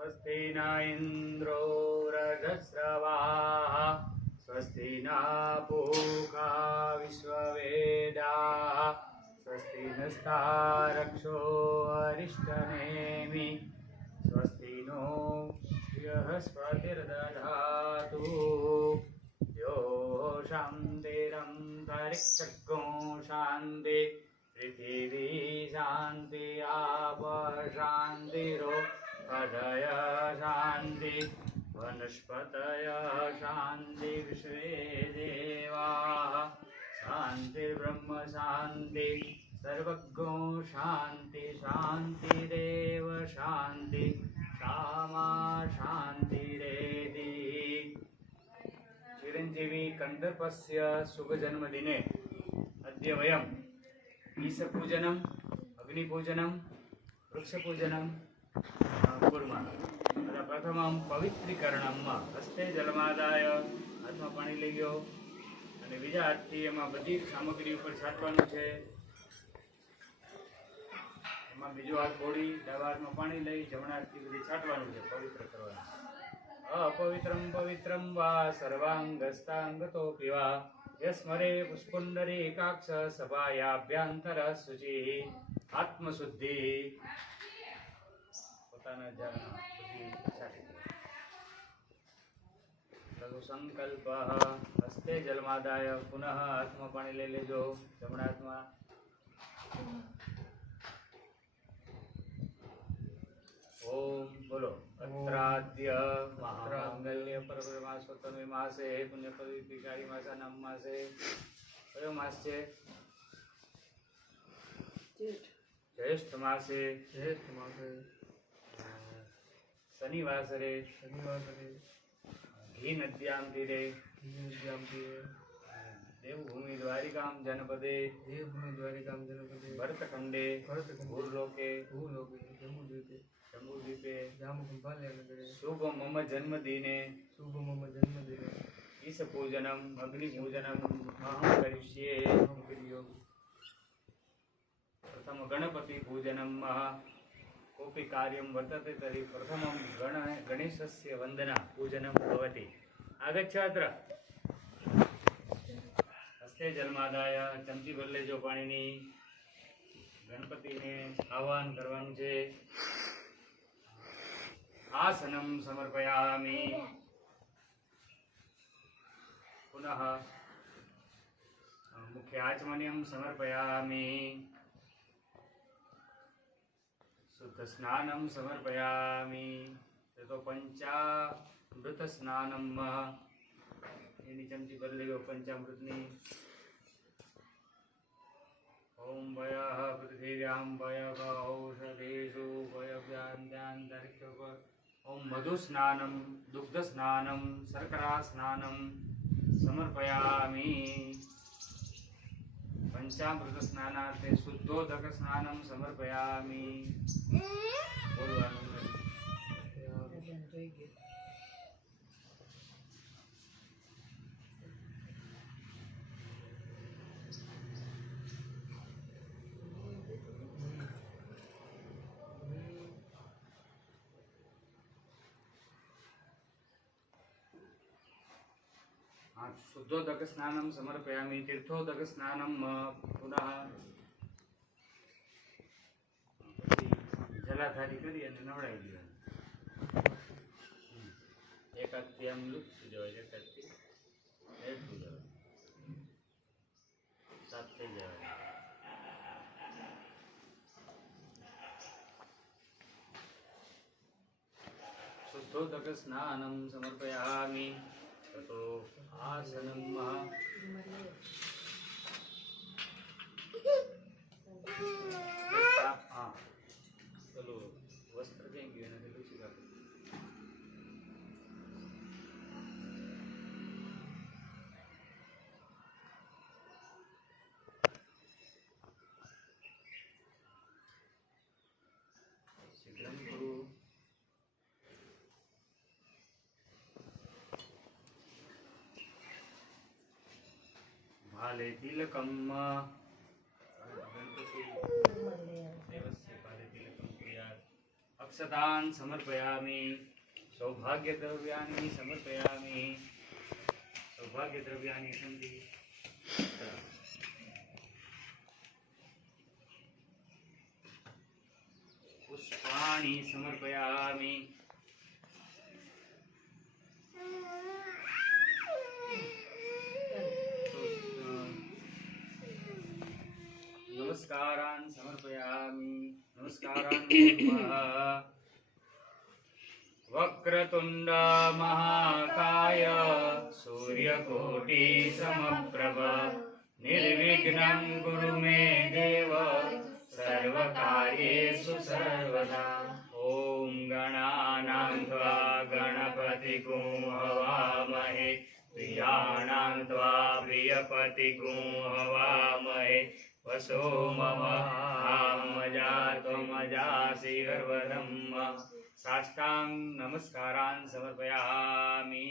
स्वस्ति न इन्द्रो वृद्धश्रवाः स्वस्ति न पूषा विश्ववेदाः स्वस्ति नस्तारक्षो अरिष्टनेमि स्वस्ति नो बृहस्पतिर्दधातु यो शान्तिरन्तरिक्षगो शान्ति पृथिवी शान्ति आप शान्तिरो पदय शान्ति वनस्पतय शान्ति विश्वे देवाः शान्तिर्ब्रह्म शान्ति सर्वज्ञो शान्ति शान्तिरेव शान्ति क्षमा शान्तिरेति। चिरञ्जीवी कन्दर्पस्य शुभजन्मदिने अद्य वयम् ईशपूजनम् अग्निपूजनं वृक्षपूजनं कुर्मः। तदा प्रथमं पवित्रीकरणं हस्ते जलमादाय हाथમાં પાણી લઈ ગયો અને બીજા હાથથી એમાં બધી સામગ્રી ઉપર છાંટવાનું છે। એમાં બીજો હાથ બોળી ડાબા હાથમાં પાણી લઈ જમણા હાથથી બધી છાંટવાનું છે, પવિત્ર કરવાનું। अपवित्रं पवित्रं वा सर्वाङ्गस्ताङ्गतोऽपि वा यस्मरे पुष्पुण्डरीकाक्ष सभायाभ्यन्तर शुचिः आत्मशुद्धि પોતાના બધી છાંટી દે। લઘુ સંકલ્પ હસ્તે જલમાદાય પુનઃ હાથમાં પાણી લઈ લેજો જમણા હાથમાં। ओम बोलो अत्राद्य महामंगल्य परब्रह्मा स्वतंत्र मासे पुण्यपवित्रकारी मासा नाम मासे कयो मास छे ज्येष्ठ मासे शनिवासरे घी नद्यां तीरे देवभूमि द्वारिकां जनपदे भरतखंडे भूलोके जम्बूद्वीपे शुभ मम जन्मदिने ईशपूजनम् अग्निपूजनम् अहं करिष्ये। प्रथम गणपति पूजनं कोऽपि कार्यं वर्तते तर्हि प्रथमं गणेशस्य वन्दना पूजनं भवति। आगच्छ अत्र हस्ते जलमादाय चमची भर लेजो पाणीनी गणपतिने आह्वान करवानुं छे। आसनं समर्पयामि पुनः मुख्य आचमनीयं समर्पयामि शुद्ध स्नानं समर्पयामि तो पंचामृत स्नानं एनी चमची भर लेगो पंचामृतनी। ओम वयः पृथिव्यां वयः औषधेषु वयव्यान्त्यान्तरिक्षोप ओम मधु स्नानं दुग्ध स्नानं शर्करा स्नानं समर्पयामि। पंचामृत स्नानार्थे शुद्धोदक स्नानं समर्पयामि। शुद्धोदक स्नानं समर्पयामि। तीर्थोदक स्नानं पुनः जलाधारी करी અને નવડાવી દેવાનું। એક હાથથી આમ લૂછી જવાય, એક હાથથી હેઠું જવાય, સાફ થઈ જવાય। शुद्धोदक स्नानं समर्पयामि। तो आसनं चलो वस्त्र देंगे ना तो लूसी का शीघ्रं कुरु। भाले तिलकम गणपति देवस्य भाले तिलकम क्रियात् अक्षतान् समर्पयामि सौभाग्यद्रव्याणि समर्पयामि सौभाग्यद्रव्याणि सन्ति पुष्पाणि समर्पयामि नमस्कारान् समर्पयामि नमस्कारान् कुर्मः वक्रतुण्ड महाकाय सूर्यकोटि समप्रभ निर्विघ्नं कुरु मे देव सर्वकार्येषु सर्वदा ॐ गणानां त्वा गणपतिगुं हवामहे प्रियाणां त्वा प्रियपतिगुं हवामहे वसो मम त्वमजासि गर्वधम् साष्टांग नमस्कारान् समर्पयामि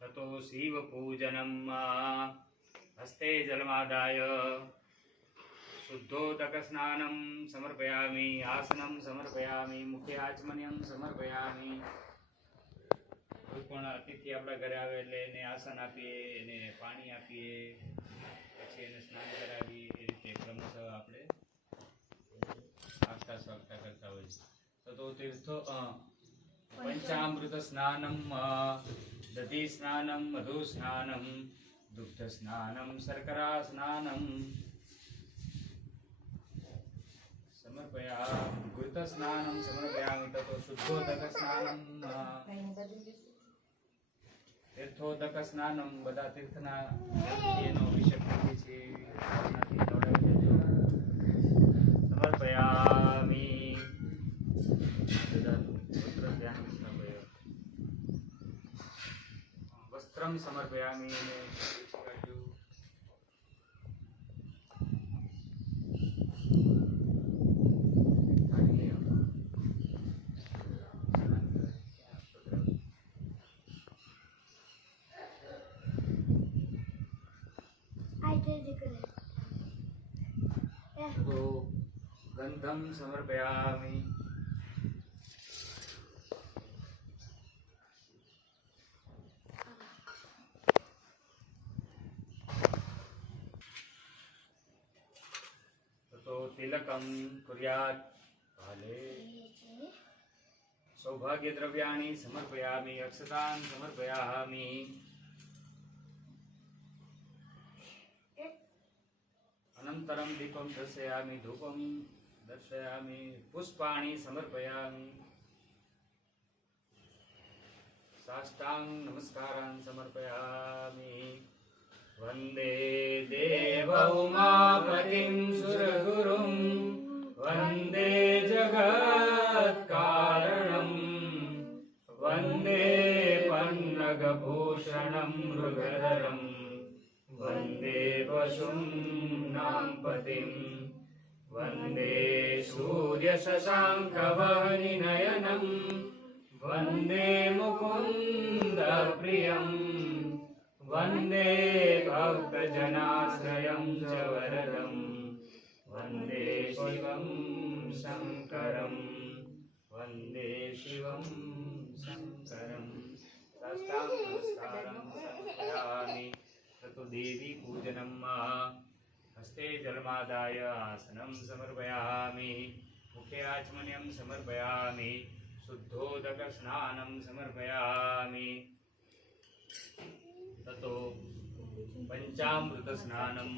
ततो शिवपूजनम् हस्ते जलमादाय शुद्धोदकस्नानं समर्पयामि आसनं समर्पयामि मुखे आचमन्यं समर्पयामि કોઈ પણ અતિથિ આપણા ઘરે આવે એટલે એને આસન આપીએ એને પાણી આપીએ પછી એને સ્નાન કરાવીએ એ રીતે ક્રમશઃ આપણે આગતા સ્વાગતા કરતા હોઈએ તો તીર્થો પંચામૃત સ્નાનમ દધી સ્નાનમ મધુ સ્નાનમ दुग्ध स्नानं शर्करा स्नानं समर्पयामि घृत स्नानं समर्पयामि ततो शुद्धोदक स्नानं तीर्थोदक स्नानं बधा तीर्थना जलનો અભિષેક કરીએ છીએ આનાથી દોડાવી દેજો समर्पयामि पुत्र ध्यान समर्पयामि वस्त्रं समर्पयामि तो गंधं समर्पयामि तो तिलकं कुर्यात् काले सौभाग्यद्रव्याणि समर्पयामि अक्षतान् समर्पयामि अनन्तरं दीपं दर्शयामि धूपं दर्शयामि पुष्पाणि समर्पयामि साष्टांग नमस्कारान् समर्पयामि वन्दे देव उमापतिं सुरगुरुं वन्दे जगत्कारणं वन्दे पन्नगभूषणं मृगधरम् वन्दे पशुं नाम्पतिं वन्दे सूर्यशशाङ्कवह्निनयनं वन्दे मुकुन्दप्रियं वन्दे भक्तजनाश्रयं च वरदं वन्दे शिवं शङ्करं वन्दे शिवं शङ्करं साष्टांग नमस्कारं समर्पयामि ततो देवी पूजनम् हस्ते जलमादाय आसनं समर्पयामि मुखे आचमन्यं समर्पयामि शुद्धोदकस्नानं समर्पयामि ततो पञ्चामृतस्नानं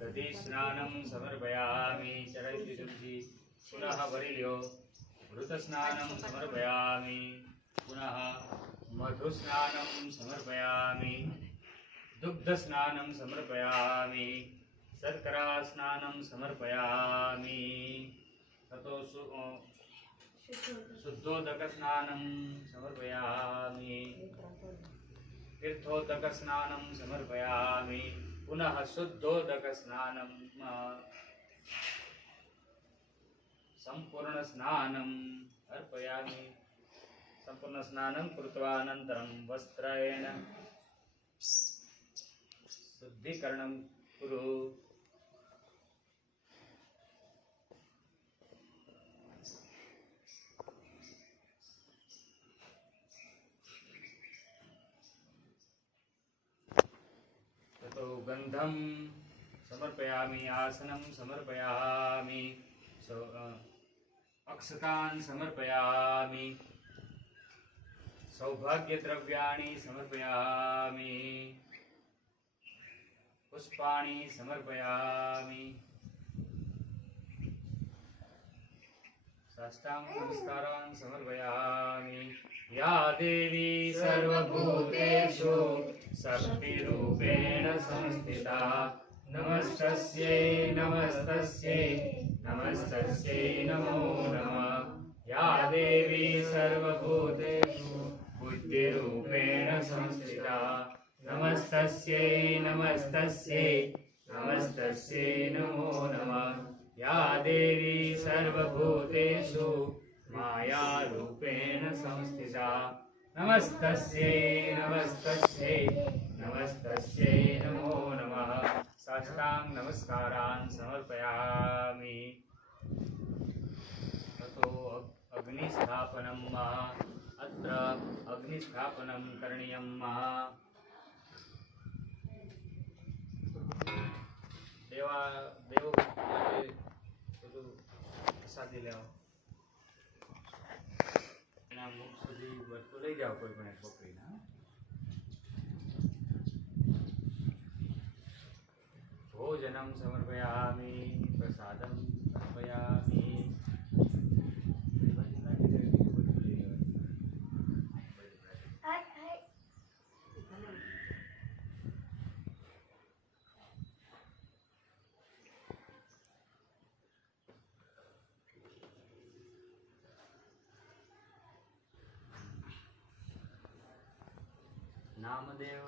दधिस्नानं समर्पयामि चरैति तुलसी पुनः वरील्यो घृतस्नानं समर्पयामि पुनः मधुस्नानं समर्पयामि दुग्धस्नानं समर्पयामि शर्करा स्नानं समर्पयामि ततो शुद्धोदकस्नानं समर्पयामि तीर्थोदकस्नानं समर्पयामि पुनः शुद्धोदकस्नानं सम्पूर्णस्नानम् अर्पयामि सम्पूर्णस्नानं कृत्वा अनन्तरं वस्त्रेण शुद्धीकरणं कुरु गन्धं समर्पयामि आसनं समर्पयामि अक्षतान् समर्पयामि सौभाग्यद्रव्याणि समर्पयामि पुष्पाणि समर्पयामि साष्टांग नमस्कारान् समर्पयामि या देवी सर्वभूतेषु शक्तिरूपेण संस्थिता नमस्तस्यै नमस्तस्यै नमस्तस्यै नमो नमः या देवी सर्वभूतेषु बुद्धिरूपेण संस्थिता नमस्तस्यै नमस्तस्यै नमस्तस्यै नमो नमः या देवी सर्वभूतेषु मायारूपेण संस्थिता नमस्तस्यै नमस्तस्यै नमस्तस्यै नमो नमः साष्टांग नमस्कारान् समर्पयामि ततो अग्निस्थापनं अत्र अग्निस्थापनं करणीयं देवा देव બધું પ્રસાદી લેવો એના મુખ સુધી વસ્તુ લઈ જાઓ કોઈ પણ એક પકડીને भोजनं समर्पयामि प्रसादं समर्पयामि નામદેવ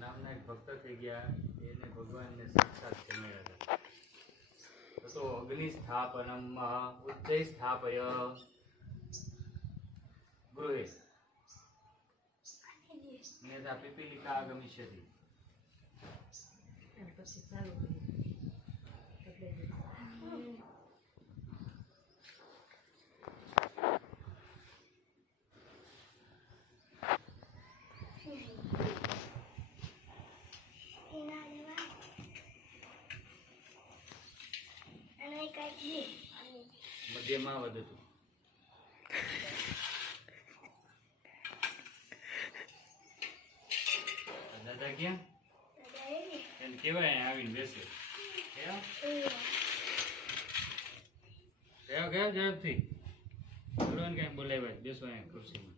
નામના એક ભક્ત થઈ ગયા એને ભગવાનને સાક્ષાત જમાડ્યા હતા તો અગ્નિ સ્થાપનમ ઉચ્ચૈ સ્થાપય ગૃહે નેતા પીપીલિકા આગમિષ્યતિ મધ્યમાં વધતું દાદા ક્યાં એને કેવાય આવીને બેસે કેવા ઝડપથી બોલવાનું કઈ બોલાવ્યા બેસો અહીંયા ખુરશીમાં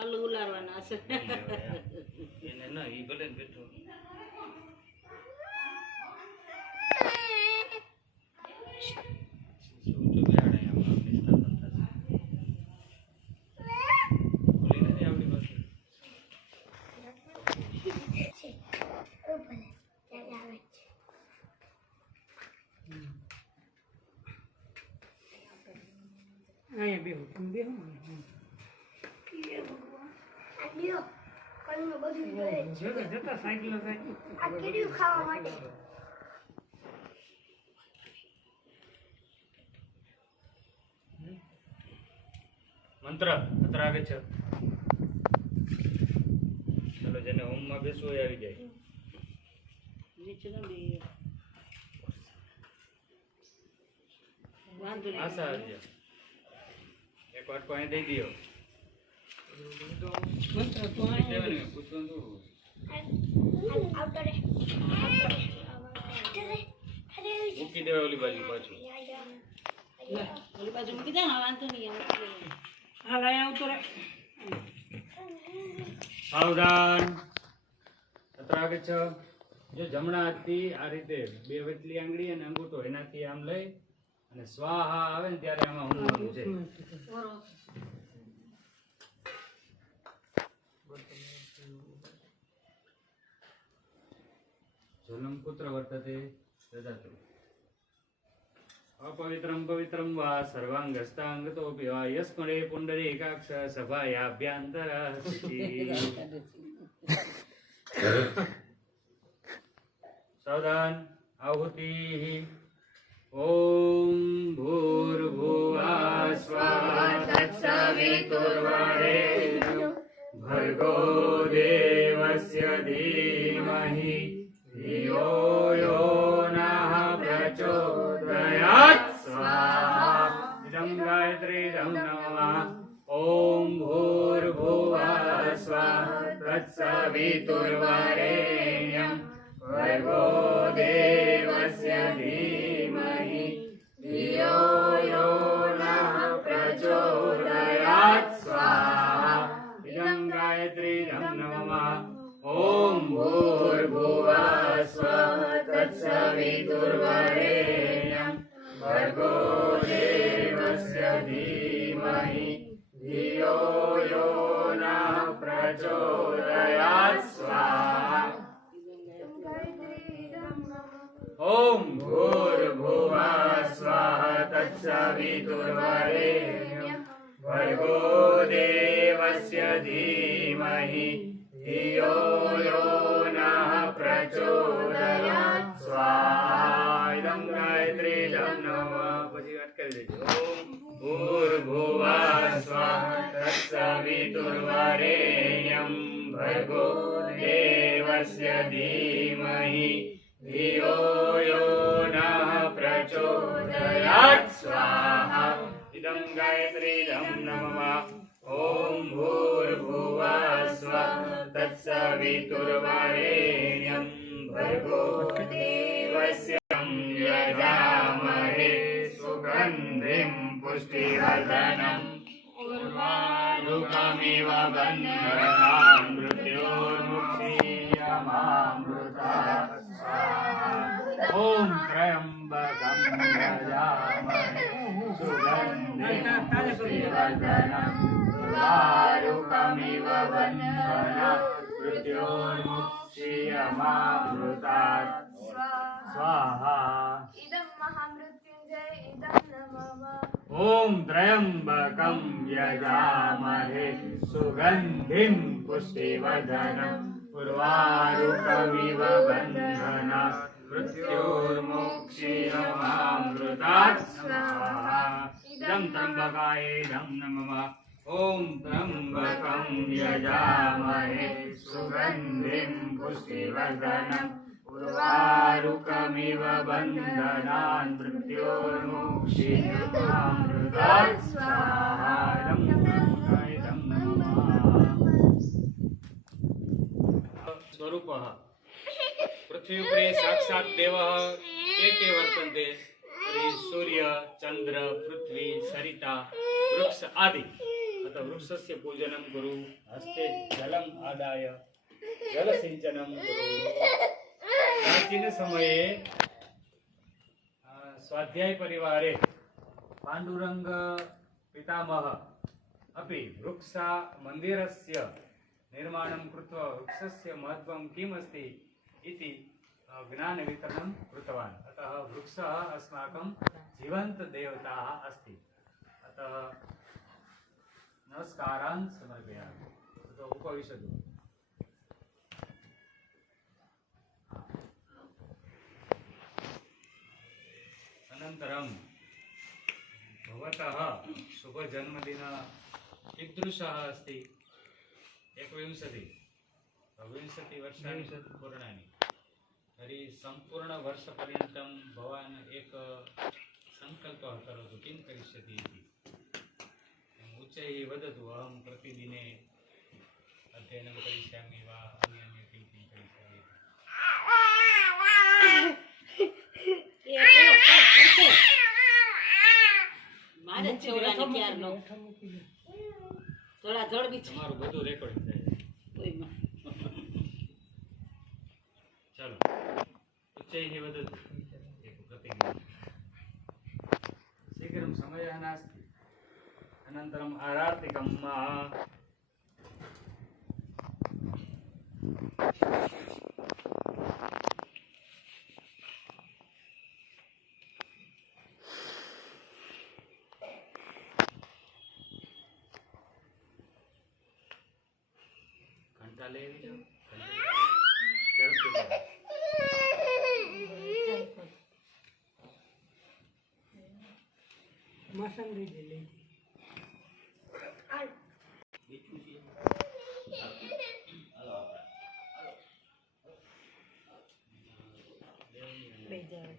આલુ ઉલારવાના છે એને ના ઈ ભલે ને બેઠો શું બેહાડે આમાં નિષ્ઠા થતા બોલી નથી આવડી પાસે અહીંયા બેહો બેહો જતા સાયકલ ખાવા માટે મંત્ર અત્ર આવે છે ચલો જેને હોમ માં બેસવું હોય આવી જાય નીચે ના બે વાંધો નહીં આશા આવી એક વાટકો અહીં દઈ દો મંત્ર તો દેવાનું પૂછવાનું મૂકી દેવાય ઓલી બાજુ પાછું ઓલી બાજુ મૂકી દે વાંધો નહીં હાલ અહીંયા આવતો રે સાવધાન અત્ર આગળ છો જો જમણા હાથથી આ રીતે બે વચલી આંગળી અને અંગૂઠો એનાથી આમ લઈ અને સ્વાહા આવે ને ત્યારે આમાં ઊંઘવાનું છે જન્મ પુત્ર વર્તતે દદાતુ अपवित्रं पवित्रं वा सर्वांगस्तांगतोऽपि वा यस्मरे पुण्डरीकाक्ष सभायाभ्यन्तरः सावधान आहुतिः ॐ भूर्भुवः स्वः तत्सवितुर्वरेण्यं भर्गो देवस्य धीमहि धियो यो नः प्रचोदयात् स्वाहा इदं गायत्रीदं नमः ॐ भूर्भुवः स्वः तत्सवितुर्वरेण्यं भर्गो देवस्य धीमहि धियो यो नः प्रचोदयात् स्वाहा इदं गायत्रीदं नमः ॐ भूर्भुवः स्वः तत्सवितुर्वरेण्यं भर्गो देवस्य धीमहि धियो यो नः प्रचोदयात् स्वाहा ॐ भूर्भुवः स्वः तत्सवितुर्वरेण्यं भर्गो देवस्य धीमहि धियो यो नः प्रचोदयात् स्वाहा इदं गायत्रीदं नमः પછી વાત કરી દેજો ॐ भूर्भुवः स्वः तत्सवितुर्वरेण्यं भर्गो देवस्य धीमहि धियो यो नः प्रचोदयात् स्वाहा इदं गायत्रीदं नमः ॐ भूर्भुवः स्वः तत्सवितुर्वरेण्यं भर्गो देवस्य यजामहे सुगन्धिं पुष्टिवर्धनम् उर्वारुकमिव बन्धनान् मृत्योर्मुक्षीयमामृतात् स्वाहा ॐ त्र्यम्बकं यजामहे सुगन्धिं पुष्टिवर्धनम् उर्वारुकमिव बन्धनान् मृत्योर्मुक्षीयमामृतात् स्वाहा इदं महामृत्युञ्जय इदं नमः ॐ त्र्यम्बकं यजामहे सुगन्धिं पुष्टिवर्धनम् उर्वारुकमिव बन्धनात् मृत्योर्मुक्षीयमामृतात् स्वाहा इदं त्र्यम्बकायेदं नमः ॐ त्र्यम्बकं यजामहे सुगन्धिं पुष्टिवर्धनम् उर्वारुकमिव बन्धनान् मृत्योर्मुक्षीयमामृतात् स्वाहा इदं त्र्यम्बकायेदं नमः स्वरूपः पृथ्वी उपरि साक्षात् देवः एके वर्तन्ते तर्हि सूर्य चन्द्र पृथ्वी सरिता वृक्ष आदि अतः वृक्षस्य पूजनं कुरु हस्ते जलम् आदाय जलसिञ्चनं कुरु प्राचीनसमये स्वाध्यायपरिवारे पाण्डुरङ्ग पितामहः अपि वृक्षमन्दिरस्य निर्माणं कृत्वा वृक्षस्य महत्त्वं किम् अस्ति इति ज्ञानवितरणं कृतवान् अतः वृक्षः अस्माकं जीवन्तदेवता अस्ति अतः नमस्कारान् समर्पयामि ततो उपविशतु अनन्तरं भवतः शुभजन्मदिन कीदृशः अस्ति 21 वर्षाणि पूर्णानि तर्हि सम्पूर्णवर्षपर्यन्तं भवान् एक सङ्कल्पः करोतु किं करिष्यति इति उच्चैः वदतु अहं प्रतिदिने अध्ययनं करिष्यामि वा अन्य किं किं करिष्यामि મારે છોડાને ક્યારનો થોડા જળ બી છે તમારું બધું રેકોર્ડિંગ થાય કોઈમાં ચાલો उच्चैः वदतु एक प्रतिज्ञा शीघ्रं समयः नास्ति अनन्तरम् आरार्तिकं घंटा ले लीजिए સમૃદ્ધિ લઈ બે જાવ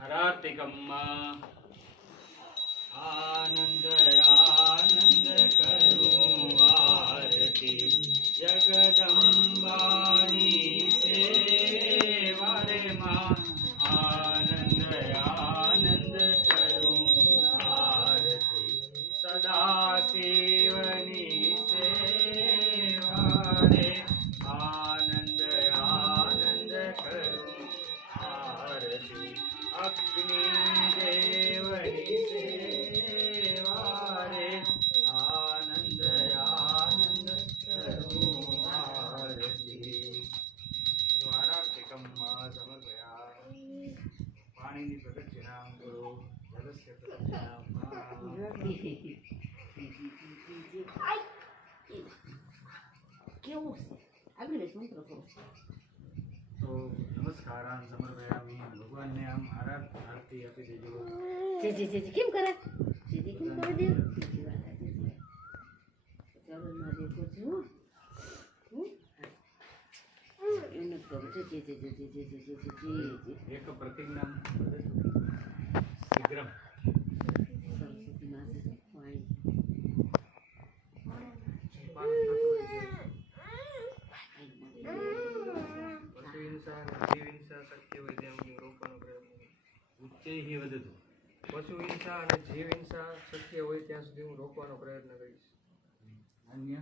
હરાર્તિકમ આનંદ આનંદ કરું આરતી જગદંબાની સેવા રે માં આનંદ આનંદ કરું આરતી સદા શિવની સેવા રે આનંદ આનંદ કરું આરતી અગ્નિ દેવની સેવા રે આનંદ આનંદ કરું આરતી દ્વારાર્તિકમ સમર્પયા પાણીની પ્રદક્ષિણા કરો જલસ્ય પ્રદક્ષિણા કેવું છે આગળ શું કરો તો નમસ્કારાન સમર્પયામિ ભગવાનને આમ આરતી આપી દેજો જે કેમ કરે જે કેમ કરે દે બીજી વાત આ જે ચાલો માં દેખો છું એને કહો જે એક પ્રતિજ્ઞા શીઘ્રમ સરસ્વતી માસે પાણી ઉચ્ચૈઃ વદતુ પશુ હિંસા અને જીવ હિંસા શક્ય હોય ત્યાં સુધી હું રોકવાનો પ્રયત્ન કરીશ. અન્ય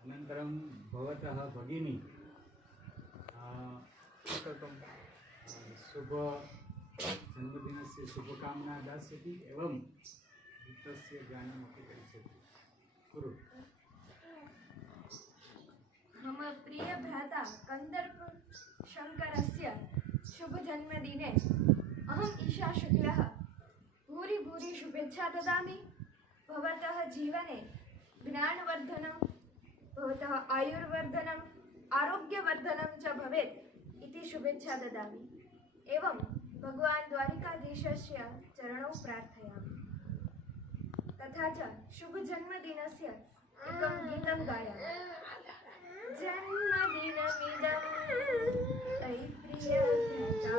અનંતરમ ભવતઃ ભગિની सकल्पं शुभ जन्मदिनस्य शुभकामना दास्यति एवं तस्य ज्ञानमपि करिष्यति कुरु मम प्रिय भ्राता कंदर्प शंकरस्य शुभ जन्मदिने अहम ईशा शुक्लः भूरि भूरि शुभेच्छा ददामि भवतः जीवने ज्ञानवर्धनं भवतः आयुर्वर्धनं आरोग्यवर्धनं च भवेत् इति शुभेच्छा ददामि एवं भगवान् द्वारिकाधीशस्य चरणौ प्रार्थयामि तथा च शुभजन्मदिनस्य एकं गीतं गायामि जन्मदिनमिदं अयि प्रियभ्राता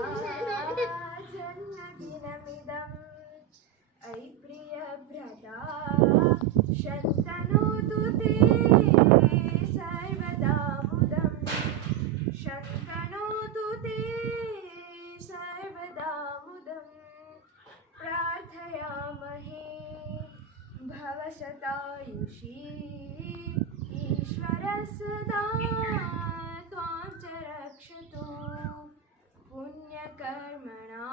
जन्मदिनमिदं अयि प्रियभ्राता शन्तनोतु ते सर्वदा मुदं शन्तनोतु ते सर्वदा मुदं प्रार्थयामहे भवशतायुषी ईश्वर सदा त्वां च रक्षतु पुण्यकर्मणा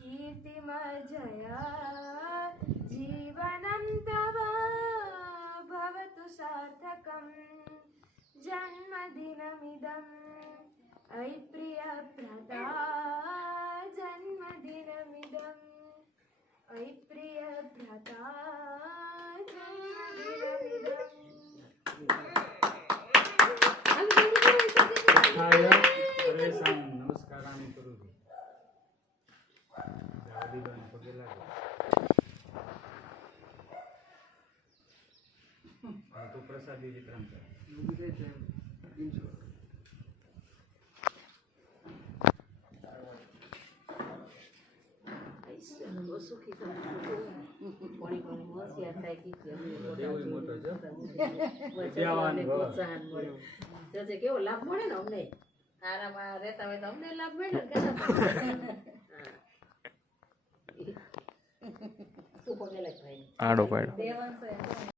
कीर्तिमर्जया जीवनं तव भवतु सार्थकं जन्मदिनमिदम् अयि प्रियभ्राता जन्मदिनमिदम् अयि प्रियभ्राता जन्मदिनमिदम् सर्वेषां नमस्काराणि करोतु जावदीबान पगे लागो तो प्रसादी वितरण कर સુખી કોણી કોણી હોશિયાર થાય કે દેવું મોટો છે પ્રોત્સાહન મળે જજે કેવો લાભ મળે ને અમને આરામાં રહેતા હોય તો અમને લાભ મળે ને કેતા શું પગેલા ભાઈ આડો પાડો દેવાંશ